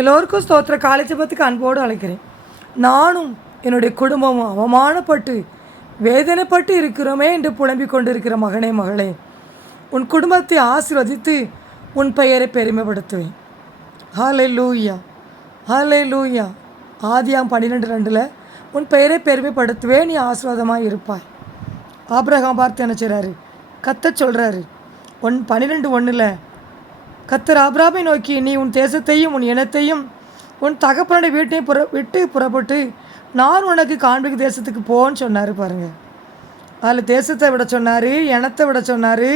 எல்லோருக்கும் ஸ்தோத்திர காலை ஜெபத்துக்கு அன்போடு அழைக்கிறேன். நானும் என்னுடைய குடும்பமும் அவமானப்பட்டு வேதனைப்பட்டு இருக்கிறோமே என்று புலம்பிக் கொண்டிருக்கிற மகனே மகளே. உன் குடும்பத்தை ஆசிர்வதித்து உன் பெயரை பெருமைப்படுத்துவேன். ஹாலே லூயா ஹாலே லூயா ஆதியாம் பன்னிரெண்டு ரெண்டில் உன் பெயரை பெருமைப்படுத்துவேன் நீ ஆசீர்வாதமாக இருப்பாய். ஆப்ரஹாம் பார்த்து என்ன செய்கிறாரு கத்த சொல்கிறாரு ஒன் பன்னிரெண்டு ஒன்றில் கத்தர் ஆபிராமை நோக்கி நீ உன் தேசத்தையும் உன் இனத்தையும் உன் தகப்பனுடைய வீட்டையும் புற விட்டு புறப்பட்டு நான் உனக்கு காண்பிக்க தேசத்துக்கு போன்னு சொன்னார் பாருங்கள் அதில் தேசத்தை விட சொன்னார் இனத்தை விட சொன்னார்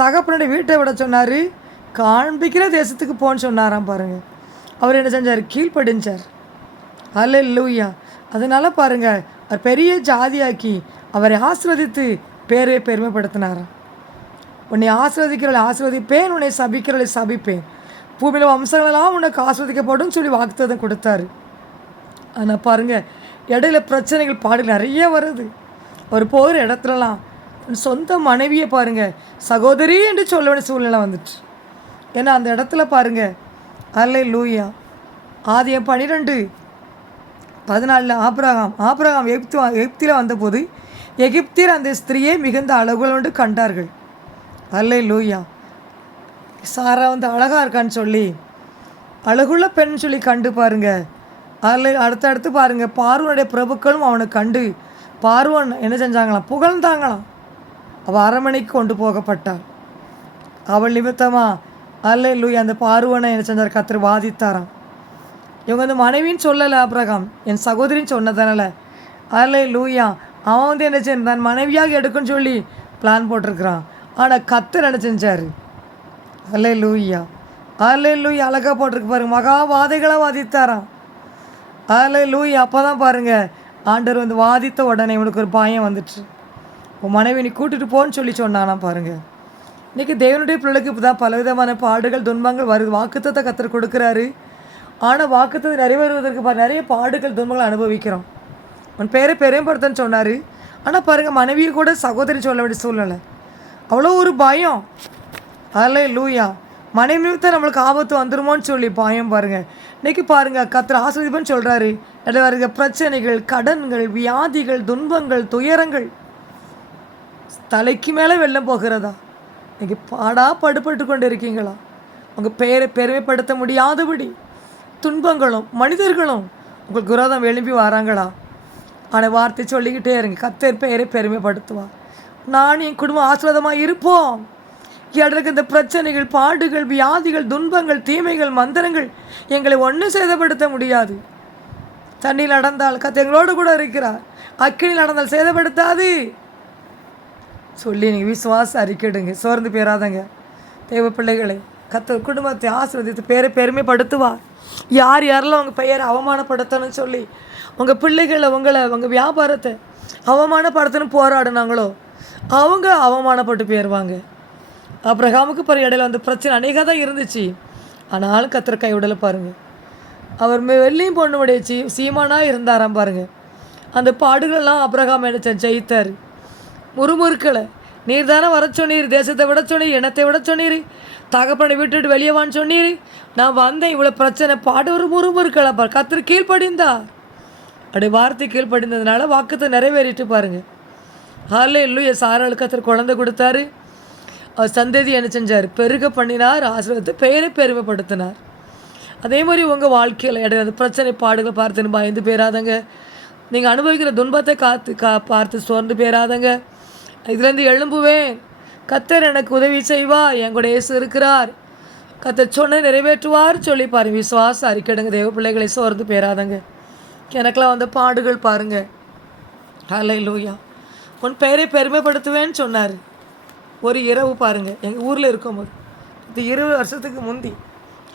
தகப்பனுடைய வீட்டை விட சொன்னார் காண்பிக்கிற தேசத்துக்கு போன்னு சொன்னாராம் பாருங்கள் அவர் என்ன செஞ்சார்? கீழ்ப்படிஞ்சார். அல்ல லூயா அதனால் பாருங்கள் அவர் பெரிய ஜாதியாக்கி அவரை ஆசிர்வதித்து பேரை பெருமைப்படுத்தினாராம். உன்னை ஆசிர்வதிக்கிறவளை ஆசிர்வதிப்பேன் உன்னை சபிக்கிறவளை சபிப்பேன். பூமியில் வம்சங்களெல்லாம் உனக்கு ஆசிர்வதிக்கப்படும் சொல்லி வாக்குத்தம் கொடுத்தாரு. ஆனால் பாருங்கள் இடையில பிரச்சனைகள் பாடுகள் நிறைய வருது. அவர் போகிற இடத்துலலாம் உன் சொந்த மனைவியை பாருங்கள் சகோதரி என்று சொல்ல வேண்டிய சூழ்நிலை வந்துட்டு. ஏன்னா அந்த இடத்துல பாருங்கள் அல்லை லூயா ஆதியம் பன்னிரெண்டு பதினாலில் ஆப்ரகாம் ஆப்ரகாம் எகிப்து எகிப்தியில் வந்தபோது எகிப்தியர் அந்த ஸ்திரீயை மிகுந்த அழகுகளோடு கண்டார்கள். அல்லை லூயா சாரா வந்து அழகாக இருக்கான்னு சொல்லி அழகுள்ள பெண் சொல்லி கண்டு பாருங்க. அதில் அடுத்தடுத்து பாருங்கள் பார்வனுடைய பிரபுக்களும் அவனை கண்டு பார்வன் என்ன செஞ்சாங்களாம்? புகழ்ந்தாங்களாம். அவள் அரண்மனைக்கு கொண்டு போகப்பட்டாள். அவள் நிமித்தமாக அல்ல லூயா அந்த பார்வனை என்ன செஞ்சார்? கத்திர வாதித்தாராம். இவங்க வந்து மனைவின்னு சொல்லலை அப்ரகாம் என் சகோதரின்னு சொன்னதானல. அல்ல லூயா அவன் வந்து என்ன செஞ்சான்? தன் மனைவியாக எடுக்குன்னு சொல்லி பிளான் போட்டிருக்கிறான். ஆனால் கத்தர் என்ன செஞ்சார் அல்லே லூயா அல்லே லூயா அழகாக போட்டிருக்கு பாருங்க. மகா வாதைகளாக வாதித்தாராம். அல்லே லூயா அப்போ தான் பாருங்க. ஆண்டவர் வந்து வாதித்த உடனே இவனுக்கு ஒரு பாயம் வந்துட்டு உன் மனைவி நீ கூட்டிட்டு போன்னு சொல்லி சொன்னானா பாருங்க. இன்னைக்கு தேவனுடைய பிள்ளைக்கு இப்போ தான் பலவிதமான பாடுகள் துன்பங்கள் வருது. வாக்குத்தத்தை கத்தர் கொடுக்குறாரு. ஆனால் வாக்குத்தத்தை நிறைவேறுவதற்கு பாரு நிறைய பாடுகள் துன்பங்கள் அனுபவிக்கிறோம். உன் பேரை பெரும்படுத்தன்னு சொன்னார். ஆனால் பாருங்கள் மனைவியை கூட சகோதரி சொல்ல வேண்டிய சூழ்நிலை. அவ்வளோ ஒரு பயம். அதில் லூயா மனைவி நம்மளுக்கு ஆபத்து வந்துருமோன்னு சொல்லி பயம் பாருங்கள் இன்றைக்கி பாருங்க கத்திர ஆசிரியப்பன்னு சொல்கிறாரு இடையில வருகிற பிரச்சனைகள் கடன்கள் வியாதிகள் துன்பங்கள் துயரங்கள் தலைக்கு மேலே வெள்ளம் போகிறதா? இன்னைக்கு பாடா படுபட்டு கொண்டு இருக்கீங்களா உங்கள் பெயரை பெருமைப்படுத்த முடியாதபடி துன்பங்களும் மனிதர்களும் உங்களுக்கு விரோதம் எழும்பி வராங்களா? ஆனால் வார்த்தை சொல்லிக்கிட்டே இருங்க. கத்தர் பெயரை பெருமைப்படுத்துவா நான் என் குடும்பம் ஆசீர்வாதமாக இருப்போம். எனக்கு இந்த பிரச்சனைகள் பாடுகள் வியாதிகள் துன்பங்கள் தீமைகள் மந்திரங்கள் எங்களை ஒன்றும் சேதப்படுத்த முடியாது. தண்ணியில் நடந்தால் கத்த எங்களோடு கூட இருக்கிறார். அக்கினியில் நடந்தால் சேதப்படுத்தாது. சொல்லி நீங்கள் விசுவாச அறிக்கிடுங்க சோர்ந்து பேராதங்க தேவ பிள்ளைகளை கத்த குடும்பத்தை ஆசீர்வதித்து பேரை பெருமைப்படுத்துவார். யார் யாரெல்லாம் உங்கள் பெயரை அவமானப்படுத்தணும்னு சொல்லி உங்கள் பிள்ளைகளை உங்களை உங்கள் வியாபாரத்தை அவமானப்படுத்தணும் போராடினாங்களோ அவங்க அவமானப்பட்டு போயிடுவாங்க அப்ரஹாமுக்கு பிற இடையில வந்து பிரச்சனை அநேக தான் இருந்துச்சு. ஆனாலும் கத்திர கைவிடலை பாருங்கள் அவர் மெ- வெள்ளியும் பொண்ணுடைய சீ சீமானாக இருந்தாராம் பாருங்கள் அந்த பாடுகளெல்லாம் அப்ரஹாம் என்ன ஜெயித்தார். முறுமுறுக்களை நீர் தானே வர சொன்னீர் தேசத்தை விட சொன்னீர் இனத்தை விட சொன்னீர் தகப்பனை விட்டுட்டு வெளியே வான்னு சொன்னீர். நான் வந்தேன் இவ்வளோ பிரச்சனை பாடு ஒரு முறுமுறுக்களை பாரு. கத்திர கீழ்ப்படிந்தா அப்படி வார்த்தை கீழ்ப்படிந்ததுனால வாக்குத்தை நிறைவேறிட்டு பாருங்கள் ஹாலே இல்லையே சாராளுக்கு கத்தர் குழந்தை கொடுத்தாரு. அவர் சந்ததி என்ன செஞ்சார்? பெருக பண்ணினார் ஆசீர்வாதத்தை பெயரை பெருமைப்படுத்தினார். அதே மாதிரி உங்கள் வாழ்க்கையில் இடையில அந்த பிரச்சனை பாடுகள் பார்த்துன்னு பயந்து போயிடாதங்க நீங்கள் அனுபவிக்கிற துன்பத்தை காத்து கா பார்த்து சோர்ந்து போயிடாதங்க இதுலேருந்து எழும்புவேன். கத்தர் எனக்கு உதவி செய்வா என் கூட இயேசு இருக்கிறார். கத்தர் சொன்ன நிறைவேற்றுவார் சொல்லி பாருங்க விசுவாச அறிக்கைடுங்க தேவ பிள்ளைகளை சோர்ந்து போயிடாதங்க எனக்கெல்லாம் வந்த பாடுகள் பாருங்கள் ஹலை லூயா உன் பெயரை பெருமைப்படுத்துவேன்னு சொன்னார். ஒரு இரவு பாருங்கள் எங்கள் ஊரில் இருக்கும்போது. இந்த இருபது வருஷத்துக்கு முந்தி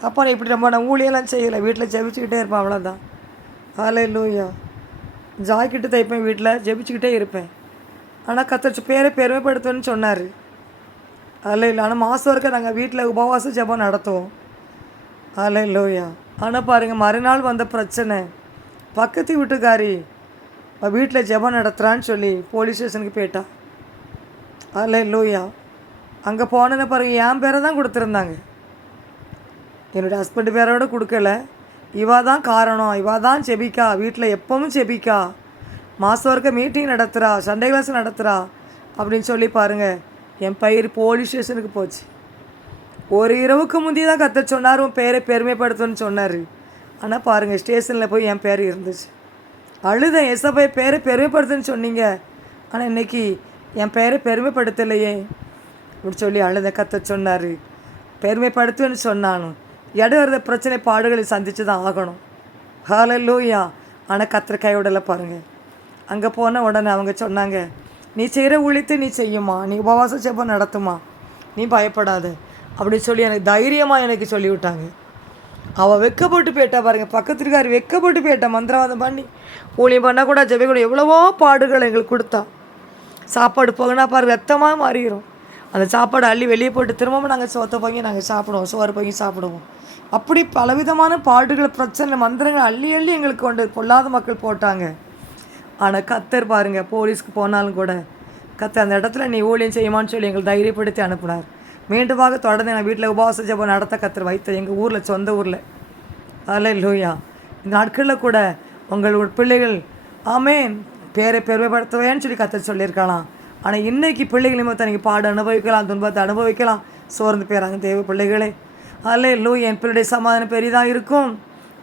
அப்போ நான் இப்படி நம்ம நான் ஊழியெல்லாம் செய்யலை வீட்டில் ஜெபிச்சுக்கிட்டே இருப்பேன் அவ்வளோதான் ஆலை லூயா ஜாக்கெட்டு தைப்பேன் வீட்டில் ஜெபிச்சுக்கிட்டே இருப்பேன். ஆனால் கத்தச்சு பேரை பெருமைப்படுத்துவேன்னு சொன்னார். அதில் இல்லை ஆனால் மாதம் வரைக்கும் நாங்கள் வீட்டில் உபவாச ஜெபம் நடத்துவோம். அதில் இல்லையா ஆனால் பாருங்கள் மறுநாள் வந்த பிரச்சனை. பக்கத்து வீட்டுக்காரி வீட்டில் ஜெபம் நடத்துகிறான்னு சொல்லி போலீஸ் ஸ்டேஷனுக்கு போயிட்டா அதில் லூயா அங்கே போனதை பிறகு என் பேரை தான் கொடுத்துருந்தாங்க. என்னுடைய ஹஸ்பண்ட் பேரோட கொடுக்கல. இவா தான் காரணம். இவா தான் செபிக்கா வீட்டில் எப்பவும் செபிக்கா மாதம் ஒருக்க மீட்டிங் நடத்துகிறா சண்டே கிளாஸ் நடத்துகிறா அப்படின்னு சொல்லி பாருங்கள் என் பயிர் போலீஸ் ஸ்டேஷனுக்கு போச்சு. ஒரு இரவுக்கு முந்தைய தான் கத்த சொன்னார். உன் பேரை பெருமைப்படுத்தணும்னு சொன்னார். ஆனால் பாருங்கள் ஸ்டேஷனில் போய் என் பேர் இருந்துச்சு. அழுதேன். எசபை பேரை பெருமைப்படுத்துன்னு சொன்னீங்க. ஆனால் இன்னைக்கு என் பேரை பெருமைப்படுத்தலையே. அப்படி சொல்லி அழுத கத்த சொன்னார். பெருமைப்படுத்துவேன்னு சொன்னாலும் இடம் பிரச்சனை பாடுகளை சந்தித்து தான் ஆகணும். ஹalleluya ஆனால் கத்திர கைவிடலை பாருங்கள் அங்கே போன உடனே அவங்க சொன்னாங்க நீ செய்கிற உழித்து நீ செய்யுமா? நீ உபவாச ஜெபம் நடத்துமா? நீ பயப்படாத. அப்படி சொல்லி எனக்கு தைரியமாக எனக்கு சொல்லிவிட்டாங்க. அவள் வெக்கப்பட்டு போயிட்டா பாருங்க. பக்கத்து வெக்கப்பட்டு போயிட்டா மந்திரவாதம் பண்ணி. ஊழியம் பண்ணக்கூடாது ஜெபிக்கூட எவ்வளவோ பாடுகளை எங்களுக்கு கொடுத்தா. சாப்பாடு போகனா பாரு ரத்தமாக மாறிடும் அந்த சாப்பாடு அள்ளி வெளியே போட்டு திரும்பவும் நாங்கள் சோத்தை பொங்கி நாங்கள் சாப்பிடுவோம். சோறு பொங்கி சாப்பிடுவோம். அப்படி பலவிதமான பாடுகள் பிரச்சனை மந்திரங்கள் அள்ளி அள்ளி எங்களுக்கு கொண்டு பொல்லாத மக்கள் போட்டாங்க. ஆனால் கத்தர் பாருங்கள் போலீஸ்க்கு போனாலும் கூட கத்தர் அந்த இடத்துல நீ ஊழியம் செய்யுமான்னு சொல்லி எங்களை தைரியப்படுத்தி அனுப்புனார். மீண்டுமாக தொடர்ந்து நான் வீட்டில் உபவாச ஜபம் நடத்த கத்தர் வைத்த எங்கள் ஊரில் சொந்த ஊரில். அதில் லூயா இந்த நாட்களில் கூட உங்கள் பிள்ளைகள் ஆமேன். பேரை பெருமைப்படுத்துவேன்னு சொல்லி கத்தர் சொல்லியிருக்கலாம். ஆனால் இன்றைக்கி பிள்ளைகள் நிமித்தம் நீங்கள் பாடு அனுபவிக்கலாம் துன்பத்தை அனுபவிக்கலாம். சோர்ந்து போயிறாங்க தேவ பிள்ளைகளே. அல்ல லூ என் பிள்ளைடைய சமாதானம் பெரிதாக இருக்கும்.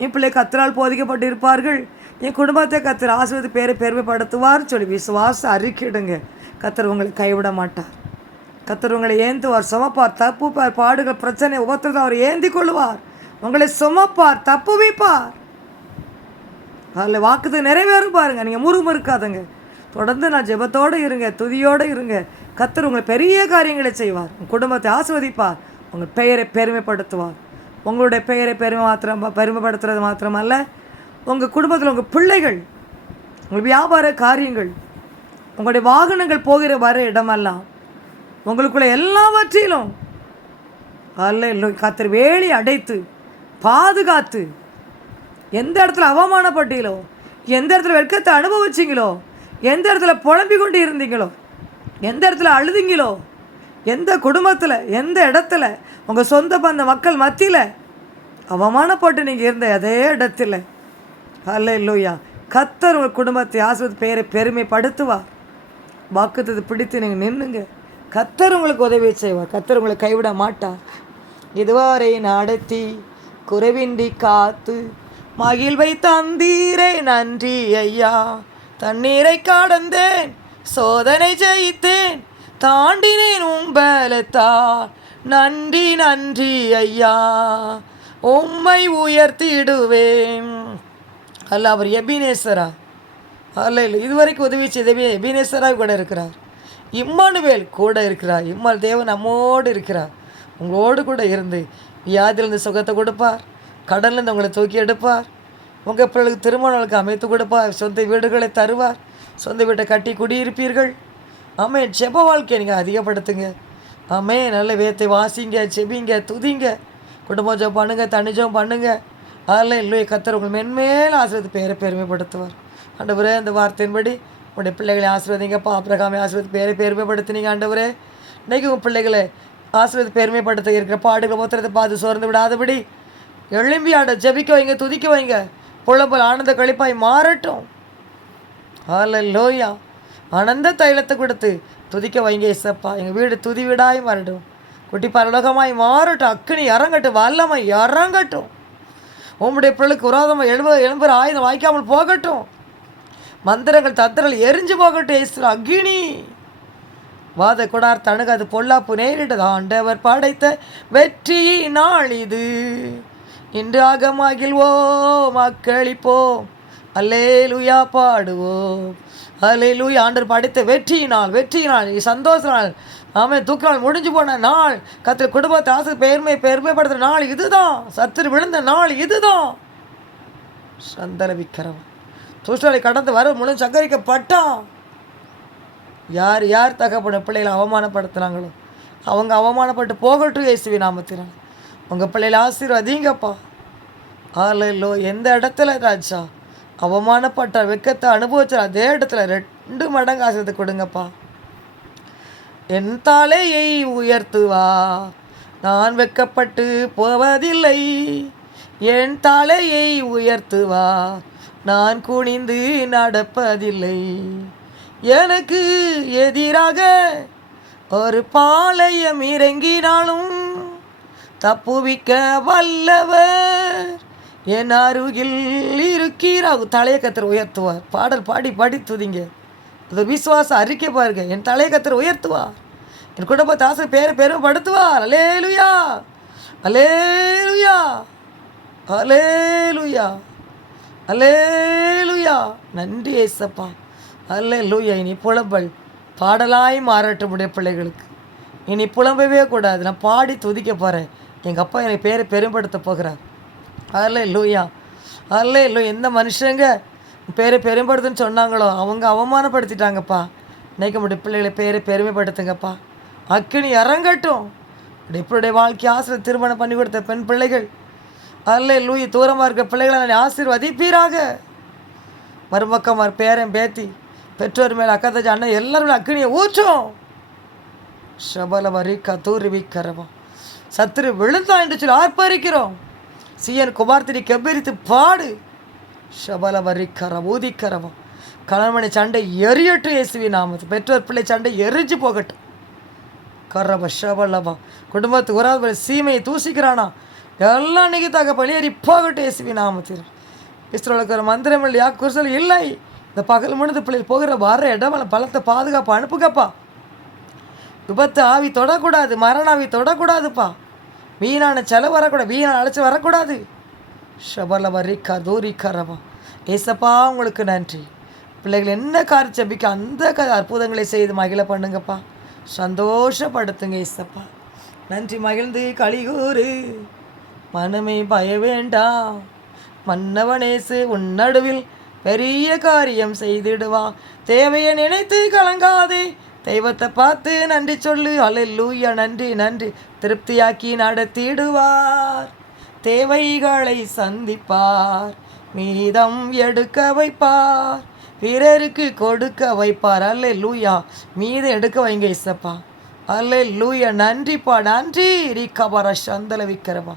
என் பிள்ளை கத்தரால் போதிக்கப்பட்டு இருப்பார்கள். என் குடும்பத்தை கத்தர் ஆசிரியர் பேரை பெருமைப்படுத்துவார் சொல்லி விசுவாச அறிக்கிடுங்க. கத்தர் உங்களை கைவிட மாட்டார். கத்தர் உங்களை ஏந்துவார் சுமப்பார் தப்புப்பார் பாடுகள் பிரச்சனை ஒவ்வொருத்தரும் அவர் ஏந்தி கொள்வார் உங்களை சுமப்பார் தப்பு வைப்பார். அதில் வாக்குது நிறைவேறும் பாருங்கள் நீங்கள் முறுமுறுக்காதங்க. தொடர்ந்து நான் ஜெபத்தோடு இருங்க துதியோடு இருங்க. கத்தர் உங்களை பெரிய காரியங்களை செய்வார். உங்கள் குடும்பத்தை ஆஸ்வதிப்பார் உங்கள் பெயரை பெருமைப்படுத்துவார். உங்களுடைய பெயரை பெருமை மாத்திரம் பெருமைப்படுத்துறது மாத்திரமல்ல. உங்கள் குடும்பத்தில் உங்கள் பிள்ளைகள் உங்கள் வியாபார காரியங்கள் உங்களுடைய வாகனங்கள் போகிற வர இடமெல்லாம் உங்களுக்குள்ள எல்லாவற்றிலும் அல்ல கத்தர் வேலி அடைத்து பாதுகாத்து எந்த இடத்துல அவமானப்பட்டீங்களோ எந்த இடத்துல வெட்கத்தை அனுபவிச்சிங்களோ எந்த இடத்துல புலம்பி கொண்டு இருந்தீங்களோ எந்த இடத்துல அழுதிங்களோ எந்த குடும்பத்தில் எந்த இடத்துல உங்கள் சொந்த பந்த மக்கள் மத்தியில் அவமானப்பட்டு நீங்கள் இருந்த அதே இடத்துல அல்ல இல்லையா கத்தர் உங்கள் குடும்பத்தை ஆசிரியர் பெயரை பெருமைப்படுத்துவா வாக்குத்தது பிடித்து நீங்கள் நின்றுங்க கத்தர் உங்களுக்கு உதவி செய்வார். கத்தர் உங்களை கைவிட மாட்டார். இதுவரை நடத்தி குறைவின்றி காத்து மகிழ்வை தந்தீரே நன்றி ஐயா. தண்ணீரை கடந்தேன் சோதனை ஜெயித்தேன் தாண்டினேன் உம்பலத்தா நன்றி நன்றி ஐயா. உம்மை உயர்த்திடுவேன். அல்ல அவர் எபினேசரா. அல்ல இல்லை இதுவரைக்கும் உதவி செய்த எபினேசராக கூட இருக்கிறார். இம்மானுவேல் கூட இருக்கிறார். இம்மால் தேவன் நம்மோடு இருக்கிறார். உங்களோடு கூட இருந்து வியாதியிலிருந்து சுகத்தை கொடுப்பார். கடல்லேருந்து உங்களை தூக்கி எடுப்பார். உங்கள் பிள்ளைகளுக்கு திருமணங்களுக்கு அமைத்து கொடுப்பார். சொந்த வீடுகளை தருவார். சொந்த வீட்டை கட்டி குடியிருப்பீர்கள். ஆமே ஜெப வாழ்க்கையை நீங்கள் அதிகப்படுத்துங்க. ஆமே நல்ல வேத்தை வாசிங்க செபிங்க துதிங்க. குடும்பம் ஜோம் பண்ணுங்க தனிஜம் ஜெபம் பண்ணுங்க. அதெல்லாம் இல்லை கத்தர் உங்கள் மென்மேல் ஆசிரியத்து பேரை பெருமைப்படுத்துவார். ஆண்டவரே அந்த வார்த்தையின்படி உடைய பிள்ளைகளை ஆசிர்வதிங்கப்பா அப்ரகாமை ஆசிரியத்து பேரை பெருமைப்படுத்தினீங்க ஆண்டவரே. இன்னைக்கு உங்கள் பிள்ளைகளை ஆசிரியத்து பெருமைப்படுத்த இருக்கிற பாடுகள் மொத்தத்தை பார்த்து சோர்ந்து விடாதபடி எழும்பி ஆட ஜெபிக்க வைங்க துதிக்க வைங்க. புலம்பல் ஆனந்த கழிப்பாய் மாறட்டும். ஹalleluya ஆனந்த தைலத்தை கொடுத்து துதிக்க வைங்க இசப்பா எங்கள் வீடு துதி வீடாய் மாறட்டும். குட்டி பரலோகமாய் மாறட்டும். அக்னி இறங்கட்டும். வல்லமை இறங்கட்டும். உம்முடைய பிள்ளைக்கு உராதமாக எழுப எழும்புற ஆயுதம் வாய்க்காமல் போகட்டும். மந்திரங்கள் தந்திரங்கள் எரிஞ்சு போகட்டும் இயேசு அக்னி. வாத கொடார் தனக்கு அது பொல்லாப்பு நேரிட்டது. ஆண்டவர் படைத்த வெற்றி நாள் இது. இன்று ஆகமாகில்வோ மக்களிப்போம் அல்லேலுயா பாடுவோம். அல்லேலுயா ஆண்டர் படைத்த வெற்றி நாள் வெற்றி நாள் சந்தோஷ நாள். ஆமாம் துக்க நாள் முடிஞ்சு போன நாள். கத்திர குடும்பத்தை ஆசை பெருமை பெருமைப்படுத்துகிற நாள் இதுதான். சத்துரு விழுந்த நாள் இதுதான். சந்தன விக்கிரமன் சூழ்நிலை கடந்து வர முழு சங்கரிக்கப்பட்டான். யார் யார் தகப்பட பிள்ளைகளை அவமானப்படுத்துனாங்களோ அவங்க அவமானப்பட்டு போகட்டும் இயேசுவி நாமத்தினால். உங்கள் பிள்ளைகளை ஆசீர்வதிங்கப்பா. ஆலையிலோ எந்த இடத்துல ராஜா அவமானப்பட்டார் வெக்கத்தை அனுபவிச்சார் அதே இடத்துல ரெண்டு மடங்கு ஆசிரியத்தை கொடுங்கப்பா. என் தலையை உயர்த்துவா. நான் வெக்கப்பட்டு போவதில்லை. என் தலையை உயர்த்துவா. நான் குனிந்து நடப்பதில்லை. எனக்கு எதிராக ஒரு பாளையம் இறங்கினாலும் தப்புவிக்க வல்லவர் என் அருகில் இருக்கிறார். தலையை கத்தர் உயர்த்துவார். பாடல் பாடி பாடி துதிங்க அது ஒரு அறிக்கை பாருங்க. என் தலையை கத்தர் உயர்த்துவார். என் குடும்பத்தை ஆசை பேரை பெருமைப்படுத்துவார். அலேலுயா அலேலுயா அலேலுயா அல்லேலுயா நன்றி ஏசப்பா. அல்லேலுயா இனி புலம்பல். பாடலாய் மாறட்டும் உடைய பிள்ளைகளுக்கு. இனி புலம்பவே கூடாது. நான் பாடி துதிக்க போகிறேன் எங்கள் அப்பா எனக்கு பேரை பெரும்படுத்த போகிறார். அல்ல லூயா அல்ல இல்லை எந்த மனுஷங்க பேரை பெரும்படுத்துன்னு சொன்னாங்களோ அவங்க அவமானப்படுத்திட்டாங்கப்பா. இன்னைக்கு நம்முடைய பிள்ளைகளை பேரை பெருமைப்படுத்துங்கப்பா. அக்கினி இறங்கட்டும். இப்படியுடைய வாழ்க்கை ஆசிரியர் திருமணம் பண்ணி கொடுத்த பெண் பிள்ளைகள் அல்ல லூயி தூரமாக இருக்க பிள்ளைகளை நான் ஆசீர்வதிப்பீராக. மருமக்கம்மார் பேரன் பேத்தி பெற்றோர் மேலே அக்கத்தச்சு அண்ணன் எல்லாரும் அக்னியை ஊற்றும். சபல வரி தூரி விக்கரவா சத்துரு விழுந்தா என்று சொல்லி ஆர்ப்பரிக்கிறோம். சியன் குமார்த்தினி கெம்பரித்து பாடு. சபல வரி ஊதிக்கரவம் கணவனை சண்டை எரியட்டும் இயேசுவி நாமது பெற்றோர் பிள்ளை சண்டை எரிஞ்சு போகட்டும். கரப ஷபலபா குடும்பத்துக்கு உறாத சீமையை தூசிக்கிறானா? எல்லாம் இன்னைக்கு தக பழியேறி போகட்டும் இயேசுவி நாமத்தில். இஸ்ரோலுக்கு ஒரு மந்திரம் இல்லையா குரசல் இல்லை. இந்த பகல் முடிந்து பிள்ளைகள் போகிற வர இடம் பலத்தை பாதுகாப்பு அனுப்புங்கப்பா. விபத்து ஆவி தொடக்கூடாது மரண ஆவி தொடக்கூடாதுப்பா. வீணான செலவு வரக்கூடாது வீணான அழைச்சி வரக்கூடாது. ஷபலவா ரீக்கா தூரிக்கா ரவா ஏசப்பா உங்களுக்கு நன்றி. பிள்ளைகள் என்ன காரி செபிக்க அந்த க அற்புதங்களை செய்து மகிழ பண்ணுங்கப்பா. சந்தோஷப்படுத்துங்க ஏசப்பா. நன்றி மகிழ்ந்து கலிகூறு மனமே பய வேண்டா மன்னவனேசு உன் நடுவில் பெரிய காரியம் செய்திடுவா. தேவையை நினைத்து கலங்காதே. தெய்வத்தை பார்த்து நன்றி சொல்லு. அலல்லூய. நன்றி நன்றி. திருப்தியாக்கி நடத்திடுவார். தேவைகளை சந்திப்பார். மீதம் எடுக்க வைப்பார். பிறருக்கு கொடுக்க வைப்பார். அல்ல லூயா மீதம் எடுக்க வைங்க இசப்பா. அல்ல லூயா நன்றிப்பா. நன்றி. ரீக்கபாரா சந்தல விக்கிறவா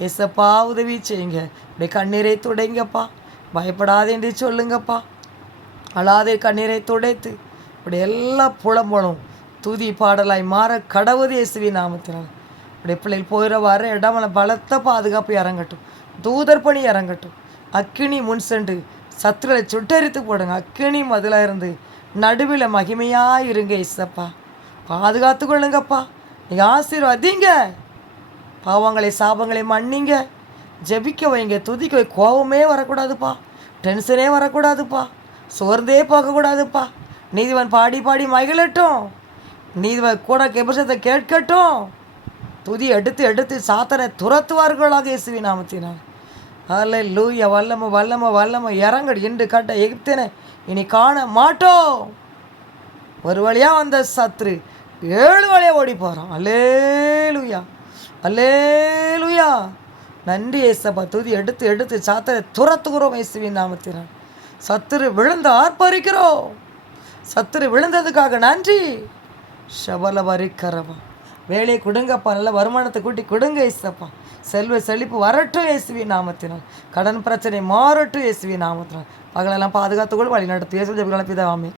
எசப்பா உதவி செய்யுங்க. இப்படி கண்ணீரை துடைங்கப்பா. பயப்படாதே என்று சொல்லுங்கப்பா. அழாதே கண்ணீரை துடைத்து. இப்படி எல்லா புலம்பலும் துதி பாடலாய் மாற கடவுது இயேசுவி நாமத்தினால். இப்படி பிள்ளைகள் போயிட வர இடமல பலத்த பாதுகாப்பு இறங்கட்டும் தூதர் பணி இறங்கட்டும் அக்கினி முன் சென்று சத்துருளை சுட்டரித்து போடுங்க. அக்கினி மதிலாக இருந்து நடுவில் மகிமையாக இருங்க இசப்பா பாதுகாத்து கொள்ளுங்கப்பா. நீங்கள் ஆசீர்வாதீங்க. பாவங்களை சாபங்களை மன்னிங்க. ஜெபிக்க வைங்க. துதிக்க வை கோபமே வரக்கூடாதுப்பா. டென்ஷனே வரக்கூடாதுப்பா. சோர்ந்தே போகக்கூடாதுப்பா. நீதிவன் பாடி பாடி மகிழட்டும். நீதிவன் கூட கெபசத்தை கேட்கட்டும். துதி எடுத்து எடுத்து சாத்தனை துரத்துவார்களாக இயேசுவி நாமத்தினால். அல்ல லூய வல்லம வல்லம வல்லம. இறங்கடி. இன்று கட்ட எகிப்தினை இனி காண மாட்டோம். ஒரு வழியாக வந்த சத்ரு. ஏழு வழியாக ஓடி போகிறான் அல்லேலுயா. அல்லேலுயா. நன்றி ஏசப்பா. துதி எடுத்து எடுத்து சாத்தரை துரத்துகிறோம் இயேசுவின் நாமத்தினால். சத்துரு விழுந்து ஆர்ப்பரிக்கிறோம். சத்துரு விழுந்ததுக்காக நன்றி. ஷபல வரிக்கரவா வேலையை கொடுங்கப்பா. நல்ல வருமானத்தை கூட்டி கொடுங்க ஏசப்பா. செல்வ செழிப்பு வரட்டும் இயேசுவி நாமத்தினால். கடன் பிரச்சனை மாறட்டும் இயேசுவி நாமத்தினால். பகலெல்லாம் பாதுகாத்துக்கொள் வழி நடத்து. இயேசு ஜபிகளை பிதாவாமே